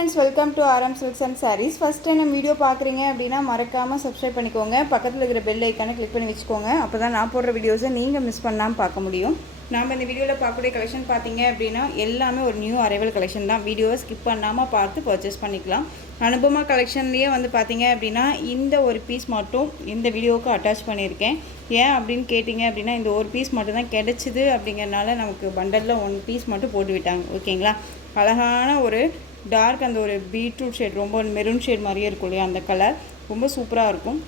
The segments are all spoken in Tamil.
friends, welcome to RM Silks and Sarees. First time நம்ம வீடியோ பார்க்குறீங்க அப்படின்னா மறக்காமல் சப்ஸ்கிரைப் பண்ணிக்கோங்க. பக்கத்தில் இருக்கிற பெல் ஐக்கானை கிளிக் பண்ணி வச்சுக்கோங்க. அப்போ தான் நான் போடுற வீடியோஸை நீங்கள் மிஸ் பண்ணாமல் பார்க்க முடியும். நாம் இந்த வீடியோவில் பார்க்கக்கூடிய கலெக்ஷன் பார்த்தீங்க அப்படின்னா எல்லாமே ஒரு நியூ அரைவல் கலெக்ஷன் தான். வீடியோவை ஸ்கிப் பண்ணாமல் பார்த்து பர்ச்சேஸ் பண்ணிக்கலாம். அனுபமா கலெக்ஷன்லேயே வந்து பார்த்தீங்க அப்படின்னா இந்த ஒரு பீஸ் மட்டும் இந்த வீடியோவுக்கு அட்டாச் பண்ணியிருக்கேன். ஏன் அப்படின்னு கேட்டிங்க அப்படின்னா இந்த ஒரு பீஸ் மட்டும் தான் கிடச்சிது அப்படிங்கிறனால நமக்கு பண்டலில் ஒன் பீஸ் மட்டும் போட்டு விட்டாங்க. ஓகேங்களா, அழகான ஒரு டார்க் அந்த ஒரு பீட்ரூட் ஷேட், ரொம்ப மெரூன் ஷேட் மாதிரியே இருக்கும் இல்லையா, அந்த கலர் ரொம்ப சூப்பராக இருக்கும்.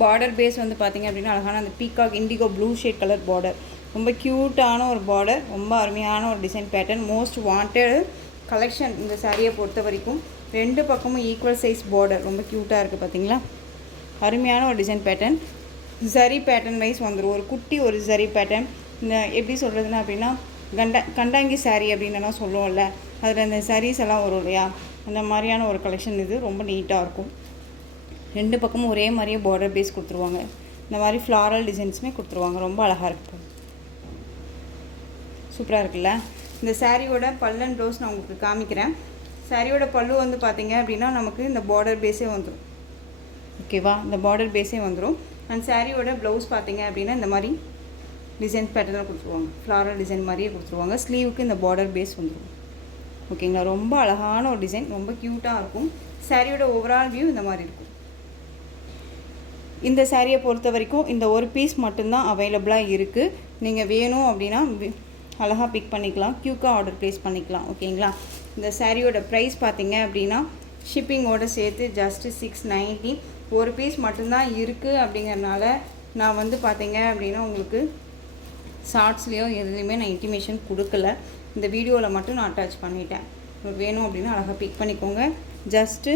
பார்டர் பேஸ் வந்து பார்த்திங்க அப்படின்னா அழகான அந்த peacock indigo blue shade colour border, ரொம்ப க்யூட்டான ஒரு பார்டர், ரொம்ப அருமையான ஒரு design pattern, most wanted collection. இந்த சாரியை பொறுத்த வரைக்கும் ரெண்டு பக்கமும் ஈக்குவல் சைஸ் பார்டர், ரொம்ப க்யூட்டாக இருக்குது பார்த்திங்களா. அருமையான ஒரு design pattern, zari pattern wise வந்துடும். ஒரு குட்டி ஒரு ஜரி பேட்டர்ன், இந்த எப்படி சொல்கிறதுனா அப்படின்னா கண்டாங்கி சாரீ அப்படின்னு சொல்லுவோம்ல, அதில் இந்த சாரீஸ் எல்லாம் வரும் இல்லையா, அந்த மாதிரியான ஒரு கலெக்ஷன். இது ரொம்ப நீட்டாக இருக்கும். ரெண்டு பக்கமும் ஒரே மாதிரியே பார்டர் பேஸ் கொடுத்துருவாங்க. இந்த மாதிரி ஃப்ளாரல் டிசைன்ஸுமே கொடுத்துருவாங்க. ரொம்ப அழகாக இருக்குது, சூப்பராக இருக்குல்ல. இந்த சாரியோட பல்லன் ப்ளவுஸ் நான் உங்களுக்கு காமிக்கிறேன். சாரியோட பல்லு வந்து பார்த்திங்க அப்படின்னா நமக்கு இந்த பார்டர் பேஸே வந்துடும். ஓகேவா, இந்த பார்டர் பேஸே வந்துடும். அந்த சாரியோட ப்ளவுஸ் பார்த்திங்க அப்படின்னா இந்த மாதிரி டிசைன் பேட்டர்னில் கொடுத்துருவாங்க. ஃப்ளாரல் டிசைன் மாதிரியே கொடுத்துருவாங்க. ஸ்லீவுக்கு இந்த பார்டர் பேஸ் வந்துடும். ஓகேங்களா, ரொம்ப அழகான ஒரு டிசைன், ரொம்ப க்யூட்டாக இருக்கும். சாரியோட ஓவரால் வியூ இந்த மாதிரி இருக்கும். இந்த சாரியை பொறுத்த வரைக்கும் இந்த ஒரு பீஸ் மட்டும்தான் அவைலபிளாக இருக்குது. நீங்கள் வேணும் அப்படின்னா அழகாக பிக் பண்ணிக்கலாம், க்யூக்காக ஆர்டர் ப்ளேஸ் பண்ணிக்கலாம். ஓகேங்களா, இந்த சாரியோட ப்ரைஸ் பார்த்தீங்க அப்படின்னா ஷிப்பிங்கோடு சேர்த்து ஜஸ்ட்டு 690. ஒரு பீஸ் மட்டும்தான் இருக்குது அப்படிங்கிறனால நான் வந்து பார்த்தீங்க அப்படின்னா உங்களுக்கு ஷார்ட்ஸ்லேயோ எதுலேயுமே நான் இன்டிமேஷன் கொடுக்கல. இந்த வீடியோவில் மட்டும் நான் அட்டாச் பண்ணிட்டேன். உங்களுக்கு வேணும் அப்படின்னா அழகாக பிக் பண்ணிக்கோங்க. Just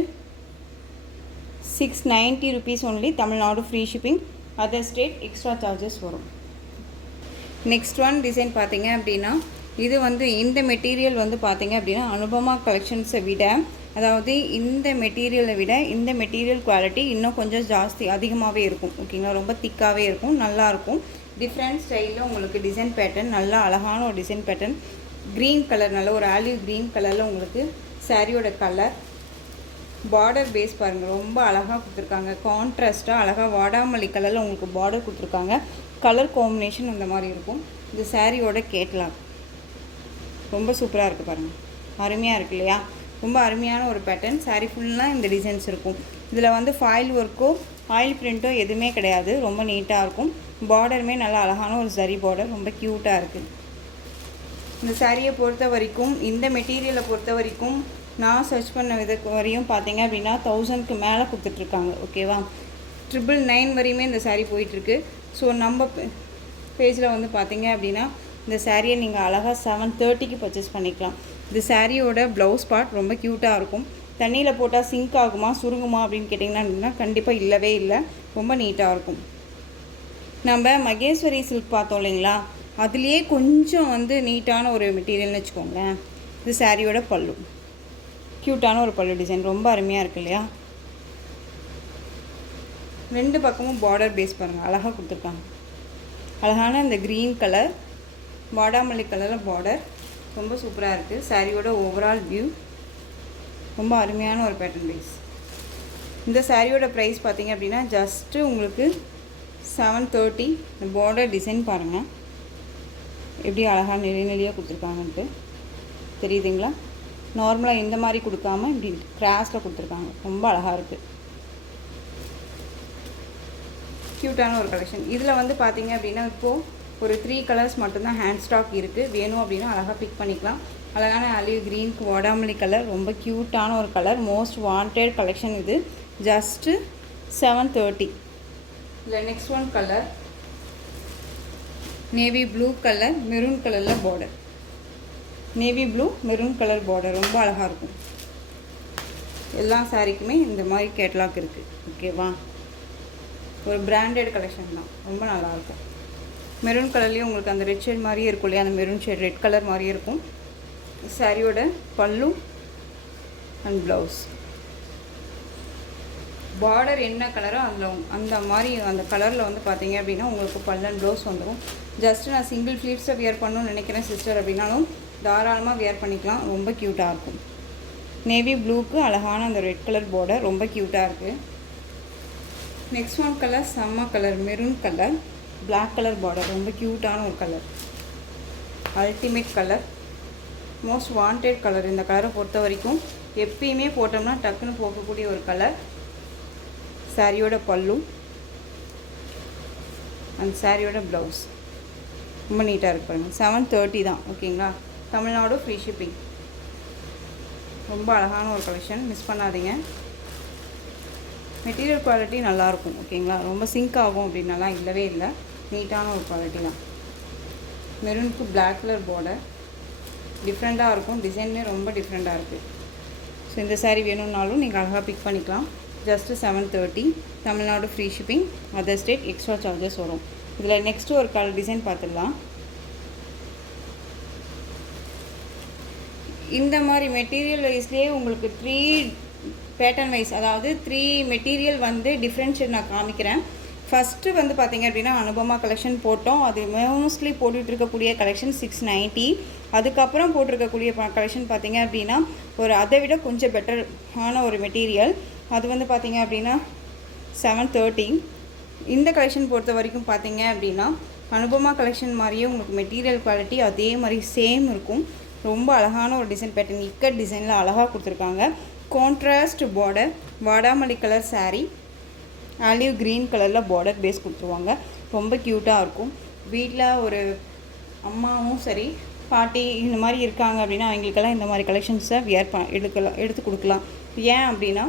690 rupees only. Tamil Nadu free shipping, other state extra charges வரும். நெக்ஸ்ட் ஒன் டிசைன் பார்த்தீங்க அப்படின்னா இது வந்து இந்த மெட்டீரியல் வந்து பார்த்தீங்க அப்படின்னா அனுபமா கலெக்ஷன்ஸை விட, அதாவது இந்த மெட்டீரியலை விட இந்த மெட்டீரியல் குவாலிட்டி இன்னும் கொஞ்சம் ஜாஸ்தி அதிகமாகவே இருக்கும். ஓகேங்களா, ரொம்ப திக்காகவே இருக்கும், நல்லாயிருக்கும். டிஃப்ரெண்ட் ஸ்டைலில் உங்களுக்கு டிசைன் பேட்டர்ன், நல்லா அழகான ஒரு டிசைன் பேட்டர்ன். க்ரீன் கலர், நல்ல ஒரு ஆலிவ் க்ரீன் கலரில் உங்களுக்கு சாரியோட கலர். பார்டர் பேஸ் பாருங்கள், ரொம்ப அழகாக கொடுத்துருக்காங்க. கான்ட்ராஸ்ட்டாக அழகாக வாடாமல்லி கலரில் உங்களுக்கு பார்டர் கொடுத்துருக்காங்க. கலர் காம்பினேஷன் அந்த மாதிரி இருக்கும். இந்த சாரியோட கேட்லாக் ரொம்ப சூப்பராக இருக்குது பாருங்கள், அருமையாக இருக்குது இல்லையா. ரொம்ப அருமையான ஒரு பேட்டர்ன். சாரீ ஃபுல்லாக இந்த டிசைன்ஸ் இருக்கும். இதில் வந்து ஃபாயில் ஒர்க்கோ ஆயில் பிரிண்ட்டோ எதுவுமே கிடையாது. ரொம்ப நீட்டாக இருக்கும். பார்டருமே நல்லா அழகான ஒரு சரி பார்டர், ரொம்ப க்யூட்டாக இருக்குது. இந்த சாரியை பொறுத்த வரைக்கும், இந்த மெட்டீரியலை பொறுத்த வரைக்கும் நான் சர்ச் பண்ண வரையும் பார்த்தீங்க அப்படின்னா 1000க்கு மேலே கொடுத்துட்ருக்காங்க. ஓகேவா, 999 வரையுமே இந்த சாரீ போயிட்டுருக்கு. ஸோ நம்ம பேஜில் வந்து பார்த்தீங்க அப்படின்னா இந்த சாரியை நீங்கள் அழகாக 730க்கு பர்ச்சேஸ் பண்ணிக்கலாம். இந்த சாரியோட ப்ளவுஸ் பார்ட் ரொம்ப க்யூட்டாக இருக்கும். தண்ணியில் போட்டால் சிங்க் ஆகுமா சுருங்குமா அப்படின்னு கேட்டிங்கன்னா கண்டிப்பாக இல்லவே இல்லை, ரொம்ப நீட்டாக இருக்கும். நம்ம மகேஸ்வரி சில்க் பார்த்தோம் இல்லைங்களா, அதுலேயே கொஞ்சம் வந்து நீட்டான ஒரு மெட்டீரியல்னு வச்சுக்கோங்களேன். இது சாரியோட பல்லு, க்யூட்டான ஒரு பல்லு டிசைன், ரொம்ப அருமையாக இருக்குது இல்லையா. ரெண்டு பக்கமும் பார்டர் பேஸ் பாருங்கள், அழகாக கொடுத்துருக்காங்க. அழகான இந்த க்ரீன் கலர் வாடாமல்லி கலரில் பார்டர், ரொம்ப சூப்பராக இருக்குது. சாரியோட ஓவரால் வியூ ரொம்ப அருமையான ஒரு பேட்டர்ன் பேஸ். இந்த சாரியோட ப்ரைஸ் பார்த்தீங்க அப்படின்னா ஜஸ்ட்டு உங்களுக்கு 730. இந்த பார்டர் டிசைன் பாருங்கள் எப்படி அழகாக நெளியாக கொடுத்துருக்காங்கன்ட்டு தெரியுதுங்களா. நார்மலாக இந்த மாதிரி கொடுக்காம இப்படி கிராஸில் கொடுத்துருக்காங்க, ரொம்ப அழகாக இருக்குது. க்யூட்டான ஒரு கலெக்ஷன். இதில் வந்து பார்த்தீங்க அப்படின்னா இப்போது ஒரு 3 கலர்ஸ் மட்டும்தான் ஹேண்ட் ஸ்டாக் இருக்குது. வேணும் அப்படின்னா அழகாக பிக் பண்ணிக்கலாம். அழகான ஆலிவ் க்ரீனுக்கு வாடாமல்லி கலர், ரொம்ப க்யூட்டான ஒரு கலர், மோஸ்ட் வாண்டட் கலெக்ஷன் இது. ஜஸ்ட்டு 730. இல்லை next one colour navy blue colour, maroon கலரில் border, navy blue maroon colour border, ரொம்ப அழகாக இருக்கும். எல்லா சாரிக்குமே இந்த மாதிரி கேட்லாக் இருக்குது. ஓகேவா, ஒரு பிராண்டட் கலெக்ஷன் தான், ரொம்ப நல்லாயிருக்கும். மெரூன் கலர்லேயும் உங்களுக்கு அந்த ரெட் ஷேட் மாதிரியே இருக்கும் இல்லையா, அந்த மெரூன் ஷேட் ரெட் கலர் மாதிரியே இருக்கும். சாரியோட பல்லு அண்ட் ப்ளவுஸ். பார்டர் என்ன கலரோ அதில் அந்த மாதிரி அந்த கலரில் வந்து பார்த்தீங்க அப்படின்னா உங்களுக்கு பல்லன் ப்ளவுஸ் வந்துடும். ஜஸ்ட்டு நான் சிங்கிள் ஃப்ளீட்ஸை வியர் பண்ணணும்னு நினைக்கிறேன் சிஸ்டர் அப்படின்னாலும் தாராளமாக வியர் பண்ணிக்கலாம், ரொம்ப க்யூட்டாக இருக்கும். நேவி ப்ளூக்கு அழகான அந்த ரெட் கலர் பார்டர் ரொம்ப க்யூட்டாக இருக்குது. நெக்ஸ்ட் ஒன் கலர் செம்ம colour maroon colour, black colour border, ரொம்ப க்யூட்டான ஒரு colour, ultimate colour, most wanted colour. இந்த கலரை பொறுத்த வரைக்கும் எப்பயுமே போட்டோம்னா டக்குன்னு போகக்கூடிய ஒரு கலர். சாரியோட பல்லு அந்த சாரியோட ப்ளவுஸ் ரொம்ப நீட்டாக இருக்கு பாருங்கள். 730 தான். ஓகேங்களா? Tamil Nadu free shipping. ரொம்ப அழகான ஒரு கலெக்ஷன், மிஸ் பண்ணாதீங்க. மெட்டீரியல் குவாலிட்டி நல்லாயிருக்கும். ஓகேங்களா? ரொம்ப சிங்க் ஆகும் அப்படின்னாலாம் இல்லவே இல்லை, நீட்டான ஒரு குவாலிட்டி தான். மெரூனுக்கு பிளாக் கலர் பார்டர் டிஃப்ரெண்ட்டாக இருக்கும், டிசைனே ரொம்ப டிஃப்ரெண்ட்டாக இருக்குது. ஸோ இந்த சாரீ வேணும்னாலும் நீங்கள் அழகாக பிக் பண்ணிக்கலாம். Just 730, Tamil Nadu free shipping, other state extra charges வரும். இதில் நெக்ஸ்ட்டு ஒரு கலர் டிசைன் பார்த்துடலாம். இந்த மாதிரி மெட்டீரியல் வைஸ்லேயே உங்களுக்கு 3 பேட்டர்ன் வைஸ், அதாவது 3 மெட்டீரியல் வந்து டிஃப்ரென்ஷியேட் நான் காமிக்கிறேன். ஃபஸ்ட்டு வந்து பார்த்திங்க அப்படின்னா அனுபமா கலெக்ஷன் போட்டோம். அது மோஸ்ட்லி போட்டுட்டு இருக்கக்கூடிய கலெக்ஷன் 690. அதுக்கப்புறம் போட்டிருக்கக்கூடிய கலெக்ஷன் பார்த்திங்க அப்படின்னா ஒரு அதை விட கொஞ்சம் பெட்டரான ஒரு மெட்டீரியல். அது வந்து பார்த்திங்க அப்படின்னா 730. இந்த கலெக்ஷன் பொறுத்த வரைக்கும் பார்த்திங்க அப்படின்னா அனுபமா கலெக்ஷன் மாதிரியே உங்களுக்கு மெட்டீரியல் குவாலிட்டி அதே மாதிரி சேம் இருக்கும். ரொம்ப அழகான ஒரு டிசைன் பேட்டர்ன், இக்கட் டிசைனில் அழகாக கொடுத்துருக்காங்க. கான்ட்ராஸ்ட் பார்டர், வாடாமல்லி கலர் சாரீ, ஆலிவ் க்ரீன் கலரில் பார்டர் பேஸ் கொடுத்துருவாங்க. ரொம்ப க்யூட்டாக இருக்கும். வீட்டில் ஒரு அம்மாவும் சரி பாட்டி இந்த மாதிரி இருக்காங்க அப்படின்னா அவங்களுக்கெல்லாம் இந்த மாதிரி கலெக்ஷன்ஸை எடுத்து கொடுக்கலாம். ஏன் அப்படின்னா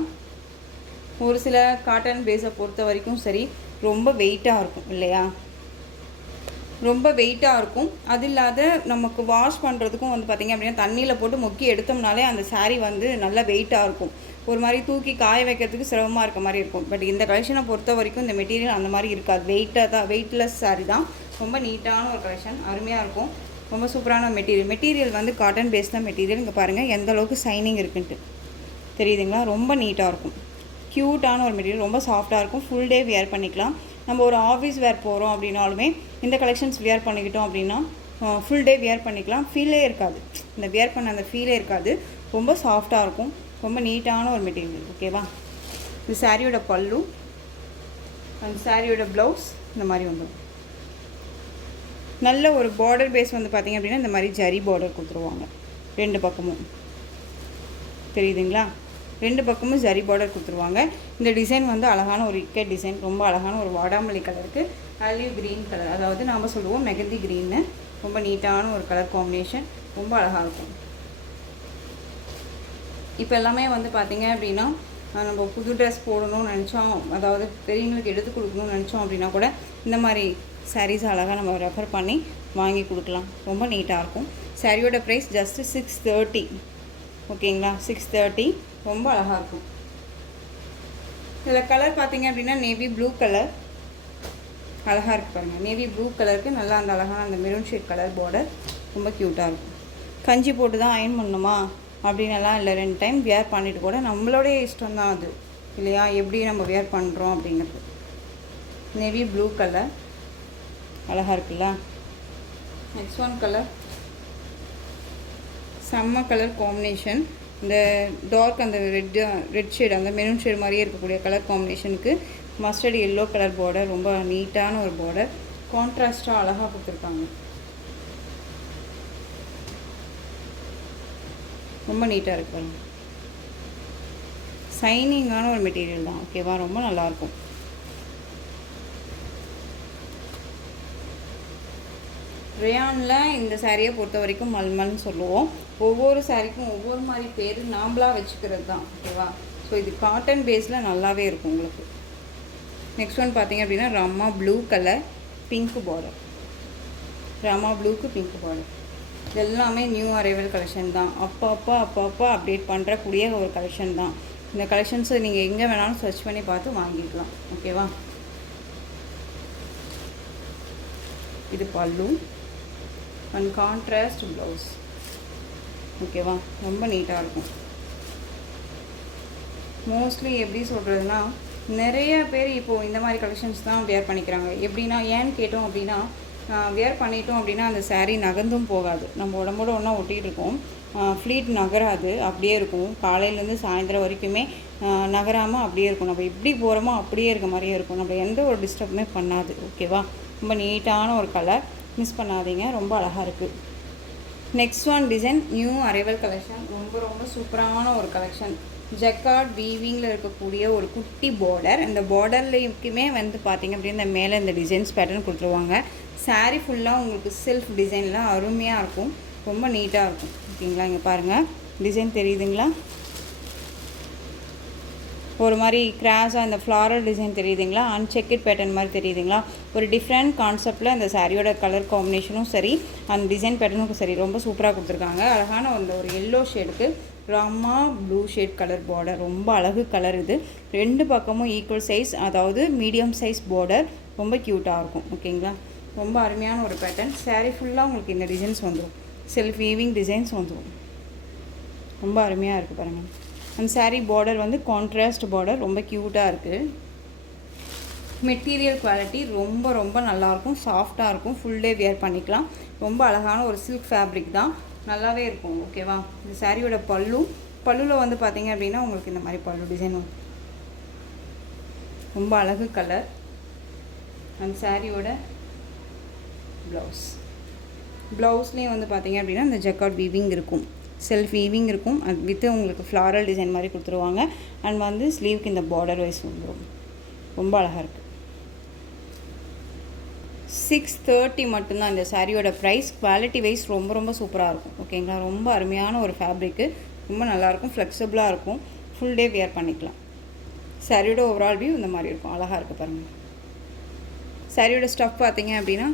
ஒரு சில காட்டன் பேஸை பொறுத்த வரைக்கும் சரி ரொம்ப வெயிட்டாக இருக்கும் இல்லையா, ரொம்ப வெயிட்டாக இருக்கும். அது இல்லாத நமக்கு வாஷ் பண்ணுறதுக்கும் வந்து பார்த்திங்க அப்படின்னா தண்ணியில் போட்டு முக்கி எடுத்தோம்னாலே அந்த சாரீ வந்து நல்லா வெயிட்டாக இருக்கும். ஒரு மாதிரி தூக்கி காய வைக்கிறதுக்கு சிரமமாக இருக்க மாதிரி இருக்கும். பட் இந்த கலெக்ஷனை பொறுத்த வரைக்கும் இந்த மெட்டீரியல் அந்த மாதிரி இருக்காது, வெயிட்லெஸ் சாரீ தான். ரொம்ப நீட்டான ஒரு கலெக்ஷன், அருமையாக இருக்கும். ரொம்ப சூப்பரான மெட்டீரியல் வந்து காட்டன் பேஸ் தான் மெட்டீரியல். இங்கே பாருங்கள் எந்த அளவுக்கு ஷைனிங் இருக்குன்ட்டு தெரியுதுங்களா. ரொம்ப நீட்டாக இருக்கும், க்யூட்டான ஒரு மெட்டீரியல், ரொம்ப சாஃப்டாக இருக்கும். ஃபுல் டே வியர் பண்ணிக்கலாம். நம்ம ஒரு ஆஃபீஸ் வேர் போகிறோம் அப்படின்னாலுமே இந்த கலெக்ஷன்ஸ் வியர் பண்ணிக்கிட்டோம் அப்படின்னா ஃபுல் டே வியர் பண்ணிக்கலாம். ஃபீலே இருக்காது, இந்த வியர் பண்ண அந்த ஃபீலே இருக்காது. ரொம்ப சாஃப்டாக இருக்கும், ரொம்ப நீட்டான ஒரு மெட்டீரியல். ஓகேவா? இந்த சாரியோட பல்லு, அந்த சாரியோட ப்ளவுஸ் இந்த மாதிரி வந்துடும். நல்ல ஒரு பார்டர் பேஸ் வந்து பார்த்திங்க அப்படின்னா இந்த மாதிரி ஜரி பார்டர் கொடுத்துருவாங்க 2 பக்கமும். தெரியுதுங்களா? 2 பக்கமும் ஜரி பார்டர் கொடுத்துருவாங்க. இந்த டிசைன் வந்து அழகான ஒரு இக்கட் டிசைன், ரொம்ப அழகான ஒரு வாடாமல்லி கலருக்கு ஆலிவ் க்ரீன் கலர், அதாவது நாம் சொல்லுவோம் மெகந்தி க்ரீன்னு. ரொம்ப நீட்டான ஒரு கலர் காம்பினேஷன், ரொம்ப அழகாக இருக்கும். இப்போ எல்லாமே வந்து பார்த்திங்க அப்படின்னா நம்ம புது ட்ரெஸ் போடணும்னு நினச்சோம், அதாவது பெரியவங்களுக்கு எடுத்து கொடுக்கணும்னு நினச்சோம் அப்படின்னா கூட இந்த மாதிரி சாரீஸ் அழகாக நம்ம ரெஃபர் பண்ணி வாங்கி கொடுக்கலாம். ரொம்ப நீட்டாக இருக்கும். சாரியோட ப்ரைஸ் ஜஸ்ட்டு 630. ஓகேங்களா? 630. ரொம்ப அழகாக இருக்கும். இதில் கலர் பார்த்திங்க அப்படின்னா நேவி ப்ளூ கலர் அழகாக இருக்குது பாருங்கள். நேவி ப்ளூ கலருக்கு நல்லா அந்த அழகான அந்த மெரூன் ஷேட் கலர் பார்டர், ரொம்ப க்யூட்டாக இருக்கும். கஞ்சி போட்டு தான் அயன் பண்ணணுமா அப்படின்னலாம் இல்லை, 2 டைம் வியர் பண்ணிவிட்டு கூட நம்மளுடைய இஷ்டம் தான் அது இல்லையா, எப்படி நம்ம வியர் பண்ணுறோம் அப்படிங்கிறது. நேவி ப்ளூ கலர் அழகாக இருக்குல்ல. நெக்ஸ்ட் ஒன் கலர் செம்ம கலர் காம்பினேஷன். இந்த டார்க் அந்த ரெட் ஷேட் அந்த மெரூன் ஷேட் மாதிரியே இருக்கக்கூடிய கலர் காம்பினேஷனுக்கு மஸ்டர்ட் எல்லோ கலர் பார்டர், ரொம்ப நீட்டான ஒரு பார்டர், கான்ட்ராஸ்டாக அழகாக கொடுத்துருக்காங்க. ரொம்ப நீட்டாக இருக்கு பாருங்க. ஷைனிங்கான ஒரு மெட்டீரியல் தான். ஓகேவா? ரொம்ப நல்லாயிருக்கும். ரேயானில் இந்த சாரியை பொறுத்த வரைக்கும் மல்மல்னு சொல்லுவோம். ஒவ்வொரு சாரிக்கும் ஒவ்வொரு மாதிரி பேர் நாம்பளாக வச்சுக்கிறது தான். ஓகேவா? ஸோ இது காட்டன் பேஸில் நல்லாவே இருக்கும் உங்களுக்கு. நெக்ஸ்ட் ஒன் பார்த்திங்க அப்படின்னா Rama blue colour, pink border, Rama ப்ளூக்கு பிங்க் பார்டர். இது எல்லாமே நியூ அரைவல் கலெக்ஷன் தான். அப்பப்போ அப்டேட் பண்ணுறக்கூடிய ஒரு கலெக்ஷன் தான். இந்த கலெக்ஷன்ஸை நீங்கள் எங்கே வேணாலும் சர்ச் பண்ணி பார்த்து வாங்கிக்கலாம். ஓகேவா? இது பல்லு அண்ட் கான்ட்ராஸ்ட் ப்ளவுஸ். ஓகேவா? ரொம்ப நீட்டாக இருக்கும். மோஸ்ட்லி எப்படி சொல்கிறதுனா நிறைய பேர் இப்போது இந்த மாதிரி கலெக்ஷன்ஸ் தான் வியர் பண்ணிக்கிறாங்க. எப்படின்னா ஏன்னு கேட்டோம் அப்படின்னா வியர் பண்ணிட்டோம் அப்படின்னா அந்த சாரீ நகர்ந்தும் போகாது, நம்ம உடம்போடு ஒன்றா ஒட்டிகிட்டு இருக்கோம். ஃப்ளீட் நகராது, அப்படியே இருக்கும். காலையிலேருந்து சாயந்தரம் வரைக்குமே நகராமல் அப்படியே இருக்கும். நம்ம எப்படி போகிறோமோ அப்படியே இருக்க மாதிரியே இருக்கும். நம்ம எந்த ஒரு டிஸ்டர்புமே பண்ணாது. ஓகேவா? ரொம்ப நீட்டான ஒரு கலர், மிஸ் பண்ணாதீங்க. ரொம்ப அழகாக இருக்குது. Next one design new arrival collection. ரொம்ப ரொம்ப சூப்பரான ஒரு கலெக்ஷன். ஜக்கார்ட் வீவிங்கில் இருக்கக்கூடிய ஒரு குட்டி பார்டர். இந்த பார்டர்லேயுமே வந்து பார்த்திங்க அப்படின்னா இந்த மேலே இந்த டிசைன்ஸ் பேட்டர்ன் கொடுத்துருவாங்க. சாரீ ஃபுல்லாக உங்களுக்கு செல்ஃப் டிசைன்லாம் அருமையாக இருக்கும். ரொம்ப நீட்டாக இருக்கும். ஓகேங்களா? இங்கே பாருங்கள், டிசைன் தெரியுதுங்களா? ஒரு மாதிரி கிராஸாக இந்த ஃப்ளாரல் டிசைன் தெரியுதுங்களா? அன்செக்கட் பேட்டர்ன் மாதிரி தெரியுதுங்களா? ஒரு டிஃப்ரெண்ட் கான்செப்டில் அந்த சாரியோட கலர் காம்பினேஷனும் சரி, அந்த டிசைன் பேட்டர்னுக்கும் சரி, ரொம்ப சூப்பராக கொடுத்துருக்காங்க. அழகான அந்த ஒரு எல்லோ ஷேடுக்கு Rama blue shade colour border. ரொம்ப அழகு கலர் இது. ரெண்டு பக்கமும் ஈக்குவல் சைஸ், அதாவது மீடியம் சைஸ் பார்டர். ரொம்ப க்யூட்டாக இருக்கும். ஓகேங்களா? ரொம்ப அருமையான ஒரு பேட்டர்ன். சாரீ ஃபுல்லாக உங்களுக்கு இந்த டிசைன்ஸ் வந்துடும். செல்ஃப் வீவிங் டிசைன்ஸ் வந்துடும். ரொம்ப அருமையாக இருக்குது பாருங்கள். அந்த சாரீ பார்டர் வந்து கான்ட்ராஸ்ட் பார்டர். ரொம்ப க்யூட்டாக இருக்குது. மெட்டீரியல் குவாலிட்டி ரொம்ப ரொம்ப நல்லாயிருக்கும். சாஃப்டாக இருக்கும். ஃபுல் டே வியர் பண்ணிக்கலாம். ரொம்ப அழகான ஒரு சில்க் ஃபேப்ரிக் தான். நல்லாவே இருக்கும். ஓகேவா? இந்த சாரியோட பல்லுவில் வந்து பார்த்திங்க அப்படின்னா உங்களுக்கு இந்த மாதிரி பல்லு டிசைன் வரும். ரொம்ப அழகு கலர். அந்த சாரியோட ப்ளவுஸ்லேயும் வந்து பார்த்திங்க அப்படின்னா இந்த ஜக்கார்ட் வீவிங் இருக்கும். செல்ஃப் வீவிங் இருக்கும். அது வித்து உங்களுக்கு ஃப்ளாரல் டிசைன் மாதிரி கொடுத்துருவாங்க. அண்ட் வந்து ஸ்லீவுக்கு இந்த பார்டர் வைஸ் வந்துடும். ரொம்ப அழகாக இருக்குது. 630 மட்டும்தான் இந்த சாரியோட ப்ரைஸ். குவாலிட்டி வைஸ் ரொம்ப ரொம்ப சூப்பராக இருக்கும். ஓகேங்களா? ரொம்ப அருமையான ஒரு ஃபேப்ரிக்கு. ரொம்ப நல்லாயிருக்கும். ஃப்ளெக்சிபிளாக இருக்கும். ஃபுல் டே வியர் பண்ணிக்கலாம். சாரியோட ஓவரால் வியூ இந்த மாதிரி இருக்கும். அழகாக இருக்குது பாருங்கள். சாரியோட ஸ்டஃப் பார்த்தீங்க அப்படின்னா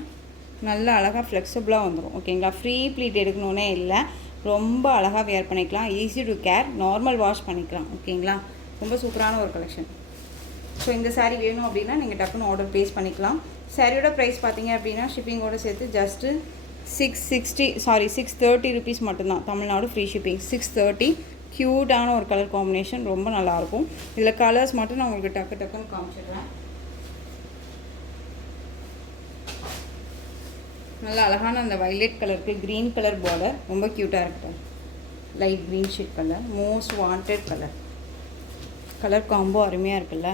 நல்லா அழகாக ஃப்ளெக்சிபிளாக வந்துடும். ஓகேங்களா? ஃப்ரீ ப்ளீட் எடுக்கணுன்னே இல்லை. ரொம்ப அழகாக வியர் பண்ணிக்கலாம். Easy to care. Normal wash பண்ணிக்கலாம். ஓகேங்களா? ரொம்ப சூப்பரான ஒரு கலெக்ஷன். ஸோ இந்த சாரீ வேணும் அப்படின்னா நீங்கள் டக்குன்னு ஆர்டர் ப்ளேஸ் பண்ணிக்கலாம். சாரியோட ப்ரைஸ் பார்த்தீங்க அப்படின்னா ஷிப்பிங்கோடு சேர்த்து ஜஸ்ட்டு 630 ருபீஸ் மட்டும்தான். Tamil Nadu free shipping. 630. க்யூட்டான ஒரு கலர் காம்பினேஷன். ரொம்ப நல்லாயிருக்கும். இதில் கலர்ஸ் மட்டும் நான் உங்களுக்கு டக்குன்னு காமிச்சிடுறேன். நல்லா அழகான அந்த வைலட் கலருக்கு க்ரீன் கலர் பார்டர். ரொம்ப க்யூட்டாக இருக்குது. Light green shade colour. Most wanted colour combo அருமையாக இருக்குல்ல?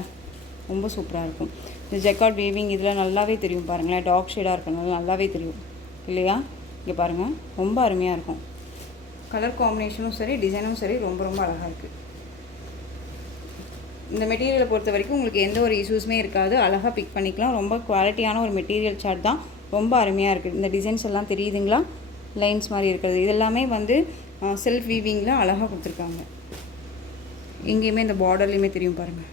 ரொம்ப சூப்பராக இருக்கும். இந்த ஜக்கார்ட் வீவிங் இதில் நல்லாவே தெரியும் பாருங்களேன். டார்க் ஷேடாக இருக்கனால நல்லாவே தெரியும் இல்லையா? இங்கே பாருங்கள், ரொம்ப அருமையாக இருக்கும். கலர் காம்பினேஷனும் சரி, டிசைனும் சரி, ரொம்ப ரொம்ப அழகாக இருக்குது. இந்த மெட்டீரியலை பொறுத்த வரைக்கும் உங்களுக்கு எந்த ஒரு இஷ்யூஸுமே இருக்காது. அழகாக பிக் பண்ணிக்கலாம். ரொம்ப குவாலிட்டியான ஒரு மெட்டீரியல் சார்ட் தான். ரொம்ப அருமையாக இருக்குது. இந்த டிசைன்ஸ் எல்லாம் தெரியுதுங்களா? லைன்ஸ் மாதிரி இருக்கிறது இதெல்லாமே வந்து செல்ஃப் வீவிங்கில் அழகாக கொடுத்துருக்காங்க. எங்கேயுமே இந்த பார்டர்லேயுமே தெரியும் பாருங்கள்.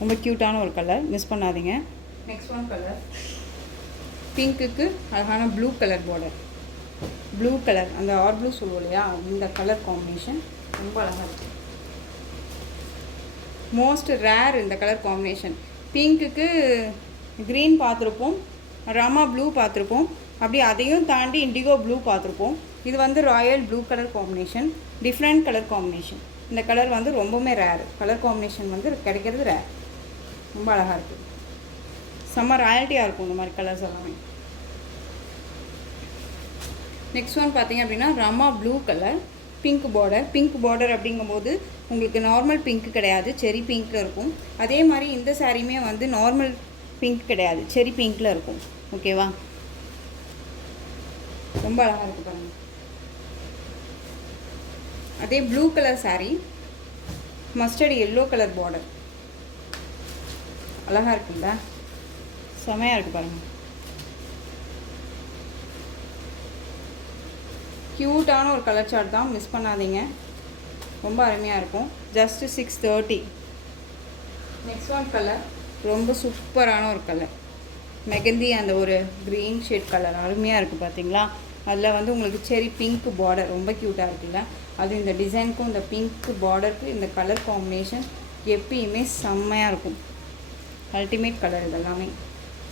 ரொம்ப க்யூட்டான ஒரு கலர். மிஸ் பண்ணாதீங்க. நெக்ஸ்ட் ஒன் கலர் பிங்க்குக்கு அழகான blue colour border. Blue colour அந்த ஆர் ப்ளூ சொல்லுவோம் இல்லையா? இந்த கலர் காம்பினேஷன் ரொம்ப அழகாக இருக்குது. மோஸ்ட் ரேர் இந்த கலர் காம்பினேஷன். பிங்க்குக்கு க்ரீன் பார்த்துருப்போம், ராமா ப்ளூ பார்த்துருப்போம், அப்படி அதையும் தாண்டி இண்டிகோ ப்ளூ பார்த்துருப்போம். இது வந்து Royal blue colour combination. Different colour combination. இந்த கலர் வந்து ரொம்பவுமே ரேர். கலர் காம்பினேஷன் வந்து கிடைக்கிறது ரேர். ரொம்ப அழகாக இருக்குது. செம்ம ராயல்ட்டியாக இருக்கும் இந்த மாதிரி கலர்ஸ் எல்லாமே. நெக்ஸ்ட் ஒன் பார்த்திங்க அப்படின்னா Rama blue colour pink border அப்படிங்கும்போது உங்களுக்கு நார்மல் பிங்க் கிடையாது, செரி பிங்க்கில் இருக்கும். அதே மாதிரி இந்த சாரியுமே வந்து நார்மல் பிங்க் கிடையாது, செரி பிங்க்கில் இருக்கும். ஓகேவா? ரொம்ப அழகாக இருக்குது பாருங்கள். அதே blue colour sari mustard yellow colour border. அழகாக இருக்குங்களா? செமையாக இருக்குது பாருங்கள். க்யூட்டான ஒரு கலர் சார்ட் தான். மிஸ் பண்ணாதீங்க. ரொம்ப அருமையாக இருக்கும். ஜஸ்ட் 630. நெக்ஸ்ட் ஒன் கலர் ரொம்ப சூப்பரான ஒரு கலர். மெகந்தி அந்த ஒரு க்ரீன் ஷேட் கலர் அருமையாக இருக்குது பார்த்தீங்களா? அதில் வந்து உங்களுக்கு செரி பிங்க் பார்டர் ரொம்ப க்யூட்டாக இருக்குல்ல? அது இந்த டிசைனுக்கும் இந்த பிங்க் பார்டருக்கு இந்த கலர் காம்பினேஷன் எப்பயுமே செம்மையாக இருக்கும். அல்டிமேட் கலர் இதெல்லாமே.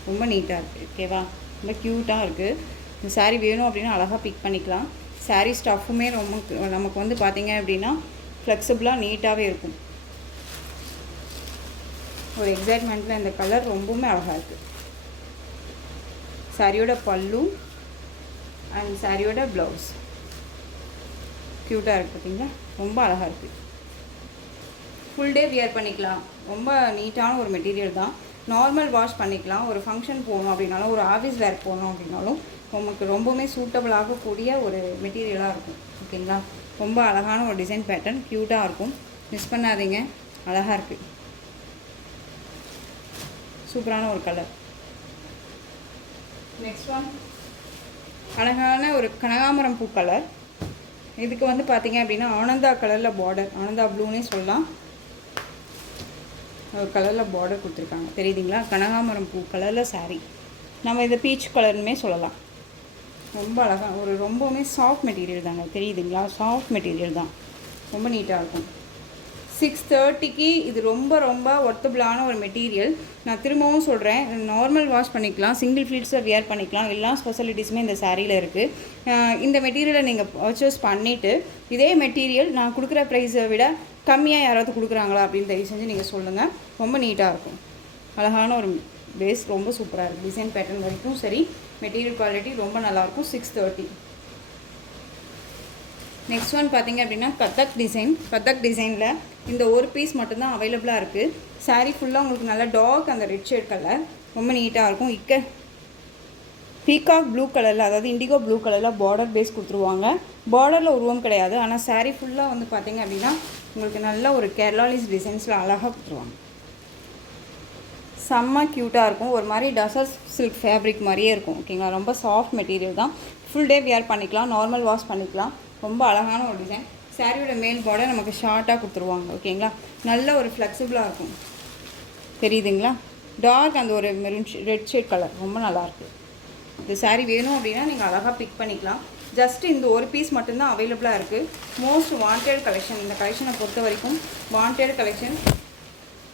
ரொம்ப நீட்டாக இருக்குது. ஓகேவா? ரொம்ப க்யூட்டாக இருக்குது. இந்த சாரீ வேணும் அப்படின்னா அழகாக பிக் பண்ணிக்கலாம். சாரீ ஸ்டஃப்புமே ரொம்ப நமக்கு வந்து பார்த்திங்க அப்படின்னா ஃப்ளெக்சிபிளாக நீட்டாகவே இருக்கும். ஒரு எக்ஸைட்மெண்ட்டில் இந்த கலர் ரொம்பவுமே அழகாக இருக்குது. சாரியோட பல்லு அண்ட் சாரியோட ப்ளவுஸ் க்யூட்டாக இருக்குது பார்த்தீங்களா, ரொம்ப அழகாக இருக்குது. ஃபுல் டே வியர் பண்ணிக்கலாம். ரொம்ப நீட்டான ஒரு மெட்டீரியல் தான். நார்மல் வாஷ் பண்ணிக்கலாம். ஒரு ஃபங்க்ஷன் போகணும் அப்படின்னாலும், ஒரு ஆஃபீஸ் வேர் போகணும் அப்படின்னாலும் உங்களுக்கு ரொம்பவுமே சூட்டபிள் ஆகக்கூடிய ஒரு மெட்டீரியலாக இருக்கும். ஓகேங்களா, ரொம்ப அழகான ஒரு டிசைன் பேட்டர்ன், க்யூட்டாக இருக்கும். மிஸ் பண்ணாதீங்க, அழகாக இருக்குது. சூப்பரான ஒரு கலர். நெக்ஸ்ட் ஒன் அழகான ஒரு கனகாமரம் பூ கலர். இதுக்கு வந்து பார்த்தீங்க அப்படின்னா ஆனந்தா கலரில் பார்டர், ஆனந்தா ப்ளூனே சொல்லலாம், ஒரு கலரில் பார்டர் கொடுத்துருக்காங்க. தெரியுதுங்களா, கனகாமரம் பூ கலரில் சாரீ. நம்ம இதை பீச் கலர்னுமே சொல்லலாம். ரொம்ப அழகாக ஒரு ரொம்பவுமே சாஃப்ட் மெட்டீரியல் தாங்க. தெரியுதுங்களா, சாஃப்ட் மெட்டீரியல் தான், ரொம்ப நீட்டாக இருக்கும். 630க்கு இது ரொம்ப ரொம்ப ஒர்த்தபிளான ஒரு மெட்டீரியல். நான் திரும்பவும் சொல்கிறேன், நார்மல் வாஷ் பண்ணிக்கலாம், சிங்கிள் ஃப்ளீட்ஸில் வியர் பண்ணிக்கலாம், எல்லா ஸ்பெஷாலிட்டிஸுமே இந்த சாரியில் இருக்குது. இந்த மெட்டீரியலை நீங்கள் பர்ச்சேஸ் பண்ணிவிட்டு இதே மெட்டீரியல் நான் கொடுக்குற ப்ரைஸை விட கம்மியாக யாராவது கொடுக்குறாங்களா அப்படின்னு தயவு செஞ்சு நீங்கள் சொல்லுங்கள். ரொம்ப நீட்டாக இருக்கும். அழகான ஒரு பேஸ், ரொம்ப சூப்பராக இருக்குது. டிசைன் பேட்டர்ன் வரைக்கும் சரி, மெட்டீரியல் குவாலிட்டி ரொம்ப நல்லாயிருக்கும். 630. நெக்ஸ்ட் ஒன் பார்த்தீங்க அப்படின்னா கதக் டிசைன். கதக் டிசைனில் இந்த ஒரு பீஸ் மட்டும்தான் அவைலபிளாக இருக்குது. சாரீ ஃபுல்லாக உங்களுக்கு நல்லா டார்க் அந்த ரெட் ஷேட் கலர், ரொம்ப நீட்டாக இருக்கும். பீகாக் ப்ளூ கலரில், அதாவது இண்டிகோ ப்ளூ கலரில் பார்டர் பேஸ் கொடுத்துருவாங்க. பார்டரில் உருவம் கிடையாது, ஆனால் சாரீ ஃபுல்லாக வந்து பார்த்தீங்க அப்படின்னா உங்களுக்கு நல்ல ஒரு கேரளாலிஸ் டிசைன்ஸில் அழகாக கொடுத்துருவாங்க. செம்ம க்யூட்டாக இருக்கும். ஒரு மாதிரி டசர் சில்க் ஃபேப்ரிக் மாதிரியே இருக்கும். ஓகேங்களா, ரொம்ப சாஃப்ட் மெட்டீரியல் தான். ஃபுல் டே வியர் பண்ணிக்கலாம், நார்மல் வாஷ் பண்ணிக்கலாம். ரொம்ப அழகான ஒரு டிசைன். சாரியோட மேல் பார்டர் நமக்கு ஷார்ட்டாக கொடுத்துருவாங்க. ஓகேங்களா, நல்ல ஒரு ஃப்ளெக்சிபிளாக இருக்கும். தெரியுதுங்களா, டார்க் அந்த ஒரு மெரூன் ரெட் ஷேட் கலர் ரொம்ப நல்லாயிருக்கு. இந்த சாரீ வேணும் அப்படின்னா நீங்கள் அழகாக பிக் பண்ணிக்கலாம். ஜஸ்ட் இந்த ஒரு பீஸ் மட்டும்தான் அவைலபிளாக இருக்குது. Most wanted collection. இந்த கலெக்ஷனை பொறுத்த வரைக்கும் வாண்டட் கலெக்ஷன்.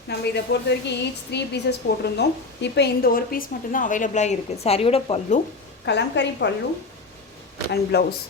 நம்ம இதை பொறுத்த வரைக்கும் ஈச் 3 பீசஸ் போட்டிருந்தோம். இப்போ இந்த ஒரு பீஸ் மட்டும்தான் அவைலபிளாக இருக்குது. சாரியோட பல்லு, கலம்கரி பல்லு அண்ட் ப்ளவுஸ்.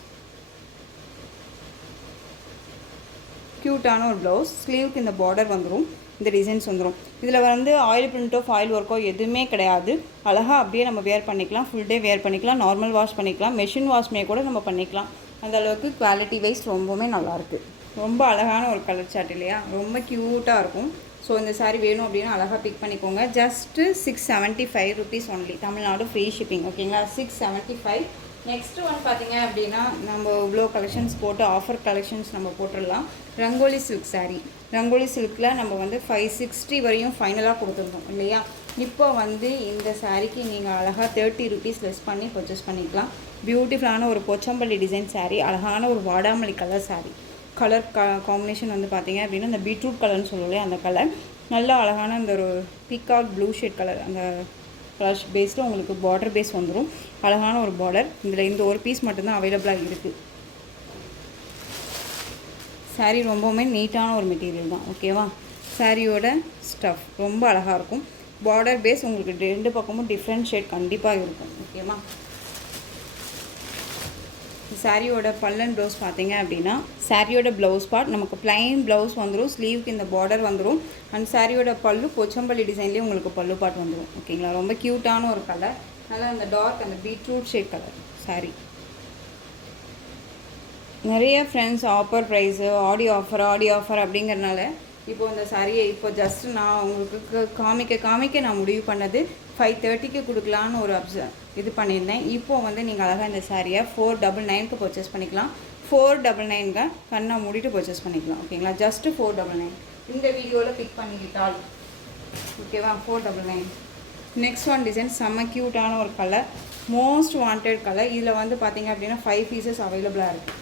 க்யூட்டான ஒரு ப்ளவுஸ். ஸ்லீவுக்கு இந்த பார்டர் வந்துடும், இந்த டிசைன்ஸ் வந்துடும். இதில் வந்து ஆயில் பிரிண்ட்டோ ஃபாயில் ஒர்க்கோ எதுவுமே கிடையாது. அழகாக அப்படியே நம்ம வேர் பண்ணிக்கலாம். ஃபுல் டே வேர் பண்ணிக்கலாம், நார்மல் வாஷ் பண்ணிக்கலாம், மெஷின் வாஷ்மே கூட நம்ம பண்ணிக்கலாம். அந்த அளவுக்கு குவாலிட்டி வைஸ் ரொம்பவுமே நல்லாயிருக்கு. ரொம்ப அழகான ஒரு கலர் சார்ட் இல்லையா, ரொம்ப க்யூட்டாக இருக்கும். ஸோ இந்த சாரீ வேணும் அப்படின்னா அழகாக பிக் பண்ணிக்கோங்க. Just 675 rupees only, Tamil Nadu free shipping. ஓகேங்களா, 675. நெக்ஸ்ட்டு ஒன் பார்த்தீங்க அப்படின்னா நம்ம இவ்வளோ கலெக்ஷன்ஸ் போட்டு ஆஃபர் கலெக்ஷன்ஸ் நம்ம போட்டுடலாம். ரங்கோலி சில்க் சாரீ. ரங்கோலி சில்கில் நம்ம வந்து 560 வரையும் ஃபைனலாக கொடுத்துருந்தோம் இல்லையா. இப்போ வந்து இந்த சாரீக்கு நீங்கள் அழகாக 30 ருபீஸ் லெஸ் பண்ணி பர்ச்சேஸ் பண்ணிக்கலாம். பியூட்டிஃபுல்லான ஒரு போச்சம்பள்ளி டிசைன் சாரீ, அழகான ஒரு வாடாமல்லி கலர் சாரீ. கலர் காம்பினேஷன் வந்து பார்த்தீங்க அப்படின்னா இந்த பீட்ரூட் கலர்னு சொல்லுவோம் அந்த கலர். நல்லா அழகான அந்த ஒரு பீகாக் ப்ளூ ஷேட் கலர், அந்த கலர் பேஸில் உங்களுக்கு பார்டர் பேஸ் வந்துடும். அழகான ஒரு பார்டர். இதில் இந்த ஒரு பீஸ் மட்டும்தான் அவைலபிளாக இருக்குது. சாரீ ரொம்பவுமே நீட்டான ஒரு மெட்டீரியல் தான். ஓகேவா, சாரியோட ஸ்டஃப் ரொம்ப அழகாக இருக்கும். பார்டர் பேஸ் உங்களுக்கு 2 பக்கமும் டிஃப்ரெண்ட் ஷேட் கண்டிப்பாக இருக்கும். ஓகேவா, சாரியோட பல்லன் ப்ளவுஸ் பார்த்தீங்க அப்படின்னா சாரியோட ப்ளவுஸ் பார்ட் நமக்கு பிளைன் ப்ளவுஸ் வந்துடும். ஸ்லீவுக்கு இந்த பார்டர் வந்துடும். அண்ட் சாரியோட பல்லு போச்சம்பள்ளி டிசைன்லேயே உங்களுக்கு பல்லு பார்ட் வந்துடும். ஓகேங்களா, ரொம்ப க்யூட்டான ஒரு கலர். நல்லா அந்த டார்க் அந்த பீட்ரூட் ஷேட் கலர் சாரீ. நிறைய ஃப்ரெண்ட்ஸ் ஆஃபர் ப்ரைஸு, ஆடி ஆஃபர் அப்படிங்கிறனால இப்போ இந்த சாரியை இப்போ ஜஸ்ட் நான் உங்களுக்கு காமிக்க நான் முடிவு பண்ணது 530க்கு கொடுக்கலான்னு ஒரு இது பண்ணியிருந்தேன். இப்போது வந்து நீங்கள் அழகாக இந்த சாரியை 499க்கு பர்ச்சேஸ் பண்ணிக்கலாம். 499ங்க கண்ணை மூடிட்டு பர்ச்சேஸ் பண்ணிக்கலாம். ஓகேங்களா, ஜஸ்ட்டு 499 இந்த வீடியோவில் பிக் பண்ணிக்கிட்டால். ஓகேவா, 499. நெக்ஸ்ட் ஒன் டிசைன் செம்ம க்யூட்டான ஒரு கலர், மோஸ்ட் வாண்டட் கலர். இதில் வந்து பார்த்தீங்க அப்படின்னா 5 பீசஸ் அவைலபிளாக இருக்குது.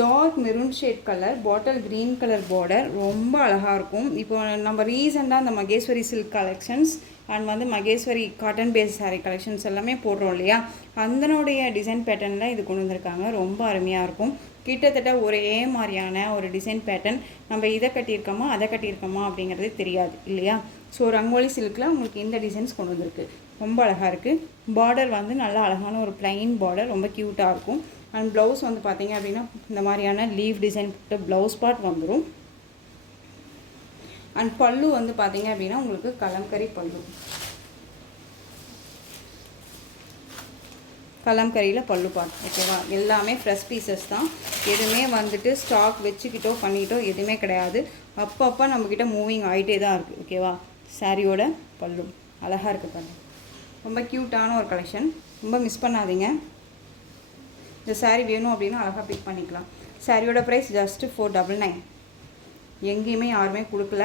Dark maroon shade colour, bottle green colour border, ரொம்ப அழகாக இருக்கும். இப்போ நம்ம ரீசெண்டாக இந்த மகேஸ்வரி சில்க் கலெக்ஷன்ஸ் அண்ட் வந்து Maheshwari cotton base sari collections எல்லாமே போடுறோம் இல்லையா, அதனுடைய டிசைன் பேட்டர்னில் இது கொண்டு வந்திருக்காங்க. ரொம்ப அருமையாக இருக்கும். கிட்டத்தட்ட ஒரே மாதிரியான ஒரு டிசைன் பேட்டர்ன். நம்ம இதை கட்டியிருக்கோமா அதை கட்டியிருக்கோமா அப்படிங்கிறது தெரியாது இல்லையா. ஸோ ரங்கோலி சில்கில் உங்களுக்கு இந்த டிசைன்ஸ் கொண்டு வந்திருக்கு. ரொம்ப அழகாக இருக்குது. பார்டர் வந்து நல்லா அழகான ஒரு ப்ளைன் பார்டர், ரொம்ப க்யூட்டாக இருக்கும். அண்ட் ப்ளவுஸ் வந்து பார்த்தீங்க அப்படின்னா இந்த மாதிரியான லீவ் டிசைன் போட்டு ப்ளவுஸ் பார்ட் வந்துடும். அண்ட் பல்லு வந்து பார்த்தீங்க அப்படின்னா உங்களுக்கு கலம்கரி பல்லு. கலம்கரியில் பல்லு பார்ட். ஓகேவா? எல்லாமே ஃப்ரெஷ் பீசஸ் தான். எதுவுமே வந்துட்டு ஸ்டாக் வச்சுக்கிட்டோ பண்ணிக்கிட்டோ எதுவுமே கிடையாது. அப்பப்போ நம்மக்கிட்ட மூவிங் ஆகிட்டே தான் இருக்குது. ஓகேவா? சாரியோட பல்லு அழகாக இருக்குது பாருங்கள். ரொம்ப க்யூட்டான ஒரு கலெக்ஷன். ரொம்ப மிஸ் பண்ணாதீங்க. இந்த சாரீ வேணும் அப்படின்னா அழகாக பிக் பண்ணிக்கலாம். சாரியோட ப்ரைஸ் ஜஸ்ட்டு 499. எங்கேயுமே யாருமே கொடுக்கல.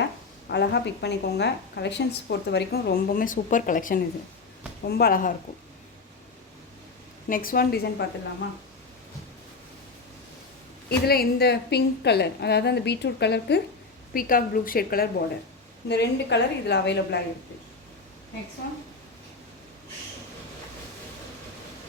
அழகாக பிக் பண்ணிக்கோங்க. கலெக்ஷன்ஸ் பொறுத்த வரைக்கும் ரொம்பவுமே சூப்பர் கலெக்ஷன். இது ரொம்ப அழகாக இருக்கும். நெக்ஸ்ட் ஒன் டிசைன் பார்த்துடலாமா? இதில் இந்த பிங்க் கலர், அதாவது அந்த பீட்ரூட் கலருக்கு peacock blue shade colour border, இந்த 2 கலர் இதில் அவைலபிளாக இருக்குது. Next one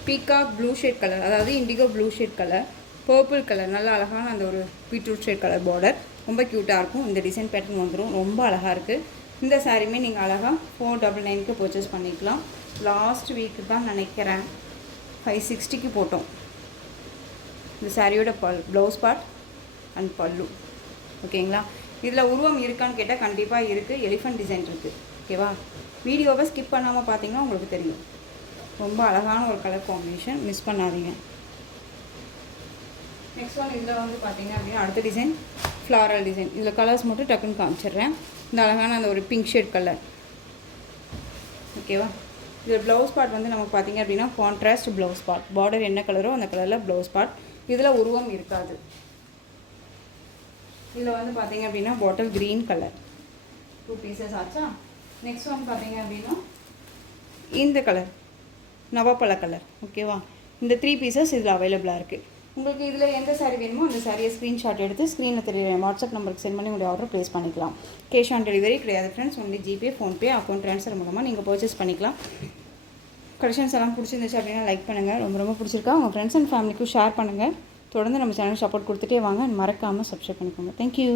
peacock blue shade colour, அதாவது indigo blue shade colour, purple colour, நல்ல அழகான அந்த ஒரு பீட்ரூட் ஷேட் கலர் பார்டர். ரொம்ப க்யூட்டாக இருக்கும். இந்த டிசைன் பேட்டர்ன் வந்துடும். ரொம்ப அழகாக இருக்குது. இந்த சாரியுமே நீங்கள் அழகாக 499க்கு பர்ச்சேஸ் பண்ணிக்கலாம். லாஸ்ட் வீக்கு தான் நினைக்கிறேன் 560க்கு போட்டோம். இந்த சாரியோட ப்ளவுஸ் பார்ட் அண்ட் பல்லு. ஓகேங்களா? இதில் உருவம் இருக்கான்னு கேட்டால் கண்டிப்பாக இருக்குது. எலிஃபண்ட் டிசைன் இருக்குது. ஓகேவா? வீடியோவை ஸ்கிப் பண்ணாமல் பார்த்தீங்கன்னா உங்களுக்கு தெரியும். ரொம்ப அழகான ஒரு கலர் காம்பினேஷன். மிஸ் பண்ணாதீங்க. நெக்ஸ்ட் ஒன் இதில் வந்து பார்த்தீங்க அப்படின்னா அடுத்த டிசைன் ஃப்ளாரல் டிசைன். இதில் கலர்ஸ் மட்டும் டக்குன்னு காமிச்சிடுறேன். இந்த அழகான அந்த ஒரு பிங்க் ஷேட் கலர். ஓகேவா? இது ப்ளவுஸ் பார்ட் வந்து நமக்கு பார்த்திங்க அப்படின்னா கான்ட்ராஸ்ட் ப்ளவுஸ் பார்ட். பார்டர் என்ன கலரோ அந்த கலரில் ப்ளவுஸ் பார்ட். இதில் உருவம் இருக்காது. இதில் வந்து பார்த்திங்க அப்படின்னா பாட்டில் க்ரீன் கலர் 2 பீசஸ் ஆச்சா. நெக்ஸ்ட் ஒன் பார்த்திங்க அப்படின்னா இந்த கலர் நவப்பழ கலர். ஓகேவா? இந்த 3 பீசஸ் இதில் அவைலபிளாக இருக்குது. உங்களுக்கு இதில் எந்த சாரீ வேணுமோ அந்த சாரியை ஸ்க்ரீன்ஷாட் எடுத்து ஸ்க்ரீனில் தெரிய வாட்ஸ்அப் நம்பருக்கு சென்ட் பண்ணி உங்களுடைய ஆர்டர் ப்ளேஸ் பண்ணிக்கலாம். கேஷ் ஆன் டெலிவரி கிடையாது friends. Only GPay, PhonePe, account transfer மூலமாக நீங்கள் பர்ச்சேஸ் பண்ணிக்கலாம். கலெக்ஷன்ஸ் எல்லாம் பிடிச்சிருந்துச்சு அப்படின்னா லைக் பண்ணுங்கள். ரொம்ப ரொம்ப பிடிச்சிருக்கா உங்கள் ஃப்ரெண்ட்ஸ் அண்ட் ஃபேமிலிக்கும் ஷேர் பண்ணுங்கள். தொடர்ந்து நம்ம சேனல் சப்போர்ட் கொடுத்துட்டே வாங்க. மறக்காமல் சப்ஸ்கிரைப் பண்ணிக்கோங்க. தேங்க்யூ.